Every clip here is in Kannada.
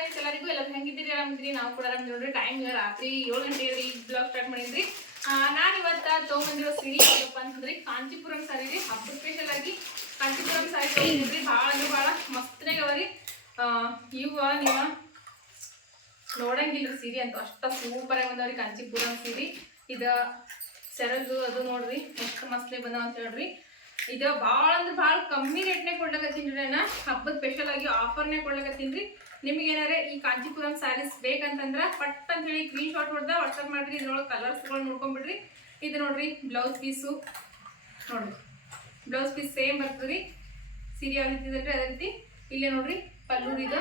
ಫ್ರೆಂಡ್ಸ್ ಎಲ್ಲರಿಗೂ ಎಲ್ಲರೂ ಹೆಂಗಿದ್ದೀರಿ? ಆರಾಮಿದ್ರಿ ನಾವು ಕೂಡ ಆರಾಮ್ ನೋಡ್ರಿ. ಟೈಮ್ ರಾತ್ರಿ ಏಳು ಗಂಟೆ ಈ ಬ್ಲಾಗ್ ಸ್ಟಾರ್ಟ್ ಮಾಡಿದ್ರಿ. ನಾನು ಇವತ್ತ ತೊಗೊಂಬಂದಿರೋ ಸೀರೆ ಏನಪ್ಪ ಅಂತಂದ್ರೆ ಕಾಂಚಿಪುರಂ ಸಾರಿ ರೀ. ಹಬ್ಬ ಸ್ಪೆಷಲ್ ಆಗಿ ಕಾಂಚಿಪುರಂ ಸಾರಿ ತೊಗೊಂಡಿದ್ರಿ. ಭಾಳ ಅಂದ್ರೆ ಭಾಳ ಮಸ್ತನಾಗ ಅವರಿ ಇವ ನೀವ ನೋಡಂಗಿಲ್ಲ ಸೀರೆ ಅಂತ. ಅಷ್ಟ ಸೂಪರ್ ಆಗಿ ಬಂದವ್ರಿ ಕಾಂಚಿಪುರಂ ಸೀರೆ ಇದ ಸೆರಗು ಅದು ನೋಡ್ರಿ, ಎಷ್ಟು ಮಸ್ತ್ ಬಂದವ ಅಂತ ಹೇಳ್ರಿ. ಇದು ಭಾಳ ಅಂದ್ರೆ ಭಾಳ ಕಮ್ಮಿ ರೇಟ್ನಾಗ ಕೊಡ್ಲಕತ್ತೀನಿ ರೀ ನಾ ಹಬ್ಬದ ಸ್ಪೆಷಲ್ ಆಗಿ ನೇ ಕೊಡ್ಲಕತ್ತೀನಿ ರೀ. ನಿಮ್ಗೆ ಏನಾರ ಈ ಕಾಂಚಿಪುರಂ ಸ್ಯಾರೀಸ್ ಬೇಕಂತಂದ್ರ ಪಟ್ ಅಂತ ಹೇಳಿ ಸ್ಕ್ರೀನ್ ಶಾಟ್ ಹೊಡೆದ ವಾಟ್ಸಪ್ ಮಾಡ್ರಿ, ಇದ್ರೊಳಗೆ ಕಲರ್ಸ್ಗಳು ನೋಡ್ಕೊಂಡ್ಬಿಡ್ರಿ ಇದು ನೋಡ್ರಿ ಬ್ಲೌಸ್ ಪೀಸು ನೋಡ್ರಿ. ಬ್ಲೌಸ್ ಪೀಸ್ ಸೇಮ್ ಬರ್ತದ್ರಿ ಸೀರೆ ಯಾವ ರೀತಿ ಅದೇ ರೀತಿ. ಇಲ್ಲೇ ನೋಡ್ರಿ ಪಲ್ಲು ಇದು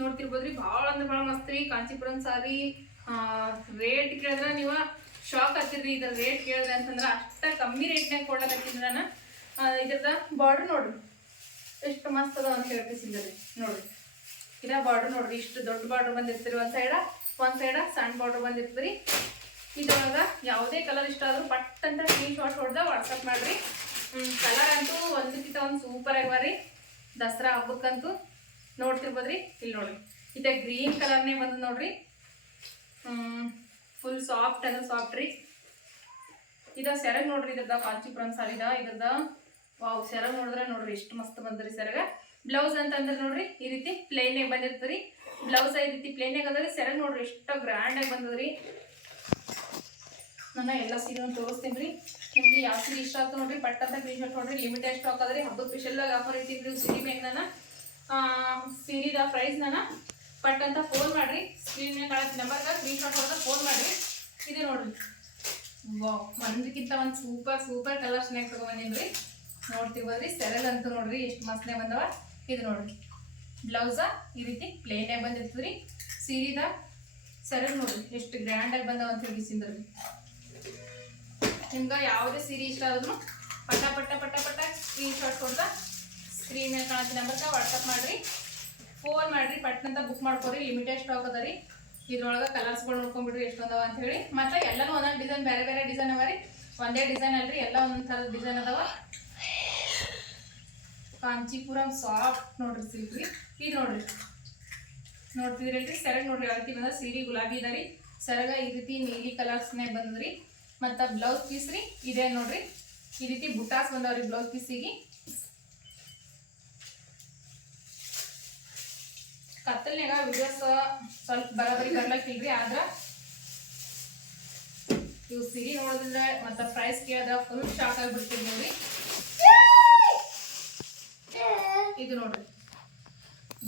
ನೋಡ್ತಿರ್ಬೋದ್ರಿ ಭಾಳ ಅಂದ್ರೆ ಭಾಳ ಮಸ್ತ್ ರೀ ಕಾಂಚಿಪುರಂ ಸಾರಿ ರೇಟ್ ಕೇಳಿದ್ರೆ ನೀವು ಶಾಕ್ ಆಗ್ತಿರ್ರಿ ಇದ್ರ ರೇಟ್ ಕೇಳಿದ್ರೆ ಅಂತಂದ್ರೆ ಅಷ್ಟ ಕಮ್ಮಿ ರೇಟ್ನಾಗ ಕೊಡ್ಲಕತ್ತೀನಿ ನಾನು. ಇದ್ರದ ಬಾರ್ಡರ್ ನೋಡ್ರಿ ಎಷ್ಟು ಮಸ್ತ್ ಅದ ಅಂತ ಹೇಳ್ತಿಸಿದ್ರಿ ನೋಡ್ರಿ ಇದ ಬಾರ್ಡರ್ ನೋಡ್ರಿ, ಇಷ್ಟು ದೊಡ್ಡ ಬಾರ್ಡರ್ ಬಂದಿರ್ತೀರಿ ಒಂದ್ ಸೈಡ ಒಂದ್ ಸೈಡ ಸಣ್ಣ ಬಾರ್ಡರ್ ಬಂದಿರ್ತೀರಿ. ಇದ್ರೊಳಗ ಯಾವುದೇ ಕಲರ್ ಇಷ್ಟ ಆದ್ರೂ ಪಟ್ ಅಂತ ಸ್ಕ್ರೀನ್ ಶಾಟ್ ಹೊಡೆದ ವಾಟ್ಸಪ್ ಮಾಡ್ರಿ. ಕಲರ್ ಅಂತೂ ಒಂದಕ್ಕಿಂತ ಒಂದು ಸೂಪರ್ ಆಗ್ಯಾವ ದಸರಾ ಹಬ್ಬಕ್ಕಂತೂ ನೋಡ್ತಿರ್ಬೋದ್ರಿ. ಇಲ್ಲಿ ನೋಡ್ರಿ. ಇದೆ ಗ್ರೀನ್ ಕಲರ್ನೇ ಬಂದು ನೋಡ್ರಿ. ಫುಲ್ ಸಾಫ್ಟ್ ಅಂದ್ರೆ ಸಾಫ್ಟ್ ರೀ. ಇದ ಸೆರಗ್ ನೋಡ್ರಿ ಇದ್ರದ ಕಾಂಚಿಪುರಂ ಸಾರಿದ ಇದ್ರದ ವಾವ್ ಸೆರಗ್ ನೋಡಿದ್ರೆ ನೋಡ್ರಿ, ಎಷ್ಟು ಮಸ್ತ್ ಬಂದ್ರಿ ಸೆರಗ. ಬ್ಲೌಸ್ ಅಂತಂದ್ರೆ ನೋಡ್ರಿ, ಈ ರೀತಿ ಪ್ಲೇನ್ ಆಗಿ ಬಂದಿರ್ತರಿ ಬ್ಲೌಸ್ ಈ ರೀತಿ ಪ್ಲೇನ್ ಆಗಿ ಅಂದ್ರೆ ಸೆರಗ್ ನೋಡ್ರಿ, ಎಷ್ಟು ಗ್ರ್ಯಾಂಡ್ ಆಗಿ ಬಂದದ್ರಿ. ನನ್ನ ಎಲ್ಲ ಸೀರೆ ತೋರಿಸ್ತೀನಿ ರೀ ನಿಮ್ಗೆ ಯಾವ ಸೀರೆ ಇಷ್ಟ ಆಗ್ತದೆ ನೋಡ್ರಿ ಪಟ್ ಅಂತ ಸ್ಕ್ರೀನ್ ಶಾಟ್ ನೋಡ್ರಿ ಲಿಮಿಟೆಡ್ ಸ್ಟಾಕ್ ಅದ್ರಿ ಹಬ್ಬದ ಸ್ಪೆಷಲ್ ಆಗಿ ಆಫರ್ ಇಟ್ಟಿದ್ರಿ ಸೀರೆ ಮ್ಯಾಗ ನಾನು. ಸೀರೆದ ಪ್ರೈಸ್ ನಾನು ಪಟ್ ಅಂತ ಫೋನ್ ಮಾಡ್ರಿ. ಸ್ಕ್ರೀನ್ ಮೇಲೆ ಕಾಣತ್ ನಂಬರ್ಗೆ ಸ್ಕ್ರೀನ್ ಶಾಟ್ ಹೊಡೆದ ಫೋನ್ ಮಾಡ್ರಿ. ಇದು ನೋಡ್ರಿ. ವಾವ್ ಒಂದಕ್ಕಿಂತ ಒಂದು ಸೂಪರ್ ಸೂಪರ್ ಕಲರ್ ಸ್ನ್ಯಾಕ್ ತಗೊಂಬಂದಿನ್ರಿ ನೋಡ್ತಿರ್ಬೋದ್ರಿ ಸೆರೆಲ್ ಅಂತೂ ನೋಡ್ರಿ ಎಷ್ಟು ಮಸ್ತ್ನೇ ಬಂದವ. ಇದು ನೋಡ್ರಿ. ಬ್ಲೌಸ ಈ ರೀತಿ ಪ್ಲೇನ್ ಬಂದಿರ್ತದ್ರಿ. ಸೀರಿದ ಸೆರೆಲ್ ನೋಡ್ರಿ. ಎಷ್ಟು ಗ್ರ್ಯಾಂಡ್ ಆಗಿ ಬಂದವ ಅಂತ ಹೇಳಿ ಸಿಂದ್ರಿ ನಿಮ್ಗೆ ಯಾವುದೇ ಸೀರೆ ಇಷ್ಟ ಆದ್ರೂ ಪಟ್ಟ ಪಟ್ಟ ಪಟ್ಟ ಪಟ್ಟ ಸ್ಕ್ರೀನ್ ಶಾಟ್ ಕೊಡ್ದ. ಸ್ಕ್ರೀನ್ ಮೇಲೆ ಕಾಣತ್ತೆ ನಂಬರ್ಗೆ ವಾಟ್ಸಪ್ ಮಾಡ್ರಿ. ಫೋನ್ ಮಾಡ್ರಿ. ಪಟ್ನಂತ ಬುಕ್ ಮಾಡ್ಕೊರಿ. ಲಿಮಿಟೆಡ್ ಸ್ಟಾಕ್ ಅದ ರೀ. ಇದ್ರೊಳಗೆ ಕಲರ್ಸ್ಗಳು ನೋಡ್ಕೊಂಡ್ಬಿಡ್ರಿ ಎಷ್ಟೊಂದವ ಅಂತ ಹೇಳಿ. ಮತ್ತೆ ಎಲ್ಲನೂ ಒಂದೊಂದು ಡಿಸೈನ್ ಬೇರೆ ಬೇರೆ ಡಿಸೈನ್ ಅವ ರೀ. ಒಂದೇ ಡಿಸೈನ್ ಅಲ್ರಿ. ಎಲ್ಲ ಒಂದೊಂದು ಥರದ ಡಿಸೈನ್ ಅದಾವ. ಕಾಂಚೀಪುರಂ ಸಾಫ್ಟ್ ನೋಡ್ರಿ ಸಿಲ್ಕ್ ರೀ ಇದು ನೋಡ್ರಿ. ನೋಡ್ತಿದ್ರಿ ಸೆರಗ್ ನೋಡ್ರಿ ಯಾವ ರೀತಿ ಬಂದ ಸೀರೆ ಗುಲಾಬಿ ಇದ ರೀ ಸೆರಗ ಈ ರೀತಿ ನೀಲಿ ಕಲರ್ಸ್ನೇ ಬಂದ್ರಿ. ಮತ್ತು ಬ್ಲೌಸ್ ಪೀಸ್ ರೀ, ಇದೆ ನೋಡ್ರಿ. ಈ ರೀತಿ ಬುಟಾಸ್ ಬಂದವ್ರಿ ಬ್ಲೌಸ್ ಪೀಸಿಗೆ. ಕತ್ತಲ್ನಾಗ ವಿಡಿಯೋಸ್ ಸ್ವಲ್ಪ ಬರೋಬರಿ ಬರ್ಲಕ್ಕಿಲ್ರಿ, ಆದ್ರ ಇವು ಸಿರಿ ನೋಡಿದ್ರೆ ಮತ್ತು ಪ್ರೈಸ್ ಕೇಳಿದ್ರೆ ಫುಲ್ ಶಾಕ್ ಆಗಿಬಿಡ್ತೀವಿ ನೋಡ್ರಿ. ಇದು ನೋಡ್ರಿ.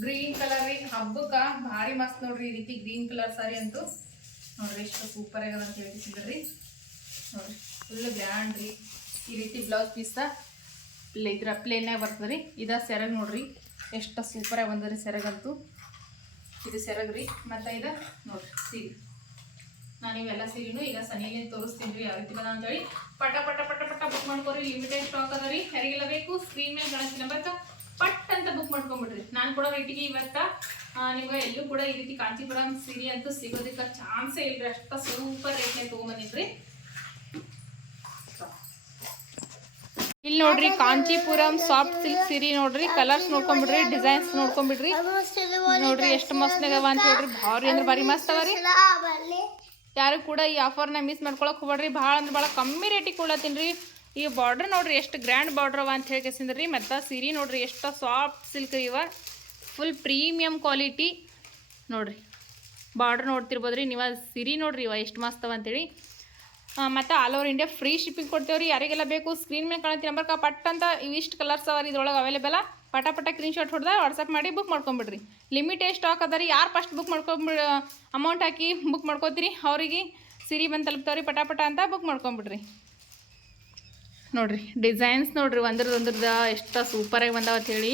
ಗ್ರೀನ್ ಕಲರ್ ರೀ, ಹಬ್ಬಕ್ಕ ಭಾರಿ ಮಸ್ತ್ ನೋಡ್ರಿ ಈ ರೀತಿ ಗ್ರೀನ್ ಕಲರ್ ಸಾರಿ ಅಂತೂ. ನೋಡ್ರಿ ಎಷ್ಟು ಸೂಪರ್ ಆಗ್ಯದ ಅಂತ ಹೇಳ್ತಿದ್ರಿ ನೋಡ್ರಿ ಫುಲ್ ಗ್ರ್ಯಾಂಡ್ ರೀ. ಈ ರೀತಿ ಬ್ಲೌಸ್ ಪೀಸ ಇದ್ರ ಪ್ಲೇನಾಗ ಬರ್ತದೆ ರೀ ಇದ ಸೆರಗ್ ನೋಡ್ರಿ, ಎಷ್ಟು ಸೂಪರಾಗಿ ಬಂದ್ರಿ ಸೆರಗಂತೂ. ಇದು ಸೆರಗ್ ರೀ, ಮತ್ತು ಇದು ನೋಡ್ರಿ, ಸೀರೆ. ನಾನು ಇವೆಲ್ಲ ಸೀರೆನೂ ಈಗ ಸನಿಯಲ್ಲಿ ತೋರಿಸ್ತೀನಿ ರೀ, ಯಾವ ರೀತಿ ಬಂದ ಅಂತೇಳಿ ಪಟ ಪಟ ಪಟ ಪಟ ಬುಕ್ ಮಾಡ್ಕೋರಿ ಲಿಮಿಟೆಡ್ ಸ್ಟಾಕ್ ಅದ ರೀ. ಯಾರಿಗೆಲ್ಲ ಬೇಕು ಸ್ಕ್ರೀನ್ ಮೇಲೆ ಕಾಣಿಸ್ತೀನಿ ನಂಬರ್ಕ ಪಟ್ ಅಂತ ಬುಕ್ ಮಾಡ್ಕೊಂಡ್ಬಿಡ್ರಿ ನಾನು ಕೂಡ ರೇಟಿಗೆ ಇವತ್ತ ನಿಮ್ಗೆ ಎಲ್ಲೂ ಕೂಡ ಈ ರೀತಿ ಕಾಂಚಿಪುರಂ ಸೀರೆ ಅಂತೂ ಸಿಗೋದಕ್ಕೆ ಚಾನ್ಸೇ ಇಲ್ರಿ. ಅಷ್ಟ ಸೂಪರ್ ರೇಟ್ನಾಗ ತೊಗೊಂಬಂದಿದ್ರಿ. ಇಲ್ಲಿ ನೋಡ್ರಿ ಕಾಂಚಿಪುರಂ ಸಾಫ್ಟ್ ಸಿಲ್ಕ್ ಸೀರೆ ನೋಡ್ರಿ ಕಲರ್ಸ್ ನೋಡ್ಕೊಂಡ್ಬಿಡ್ರಿ ಡಿಸೈನ್ಸ್ ನೋಡ್ಕೊಂಡ್ಬಿಡ್ರಿ ನೋಡ್ರಿ ಎಷ್ಟು ಮಸ್ತ್ ಅವ ಅಂತ ಹೇಳ್ರಿ. ಭಾರಿ ಅಂದ್ರೆ ಭಾರಿ ಮಸ್ತ್ ಅವ ರೀ. ಯಾರು ಕೂಡ ಈ ಆಫರ್ನ ಮಿಸ್ ಮಾಡ್ಕೊಳಕ್ ಹೋಗ್ಬೇಡ್ರಿ. ಭಾಳ ಅಂದ್ರೆ ಭಾಳ ಕಮ್ಮಿ ರೇಟಿಗೆ ಕೊಡ್ಲತ್ತೀನಿ ಈ ಬಾರ್ಡ್ರ್ ನೋಡ್ರಿ ಎಷ್ಟು ಗ್ರ್ಯಾಂಡ್ ಬಾರ್ಡ್ರ್ ಅವ ಅಂತ ಹೇಳಿ ರೀ ಮತ್ತು ಸೀರೆ ನೋಡ್ರಿ ಎಷ್ಟು ಸಾಫ್ಟ್ ಸಿಲ್ಕ್ ಇವ. ಫುಲ್ ಪ್ರೀಮಿಯಂ ಕ್ವಾಲಿಟಿ ನೋಡ್ರಿ ಬಾರ್ಡ್ರ್ ನೋಡ್ತಿರ್ಬೋದು ರೀ ನೀವು ಸೀರೆ ನೋಡ್ರಿ ಇವ ಎಷ್ಟು ಮಸ್ತ್ ಅವ ಅಂತೇಳಿ. ಮತ್ತು all over India free shipping ಕೊಡ್ತೇವೆ ರೀ ಯಾರಿಗೆಲ್ಲ ಬೇಕು ಸ್ಕ್ರೀನ್ ಮೇಲೆ ಕಾಣತಿ ಕಾ ಪಟ್ ಅಂತ ಇವಿಷ್ಟು ಕಲರ್ಸ್ ಅವ ರೀ ಇದ್ರೊಳಗೆ ಅವೈಲೇಬಲ್ ಪಟ ಪಟ ಸ್ಕ್ರೀನ್ ಶಾಟ್ ಹೊಡೆದ ವಾಟ್ಸಪ್ ಮಾಡಿ ಬುಕ್ ಮಾಡ್ಕೊಂಬಿಡ್ರಿ. ಲಿಮಿಟೆಡ್ ಸ್ಟಾಕ್ ಅದ ರೀ. ಯಾರು ಫಸ್ಟ್ ಬುಕ್ ಮಾಡ್ಕೊಂಬಿಡ ಅಮೌಂಟ್ ಹಾಕಿ ಬುಕ್ ಮಾಡ್ಕೋತೀರಿ? ಅವರಿಗೆ ಸಿರಿ ಬಂದು ತಲುಪ್ತಾವ್ರಿ ಪಟ ಪಟ ಅಂತ ಬುಕ್ ಮಾಡ್ಕೊಂಬಿಡ್ರಿ. ನೋಡ್ರಿ ಡಿಸೈನ್ಸ್ ನೋಡ್ರಿ ಒಂದ್ರದ್ದು ಒಂದ್ರದ ಎಷ್ಟು ಸೂಪರಾಗಿ ಬಂದಾವ ಅಂತ ಹೇಳಿ.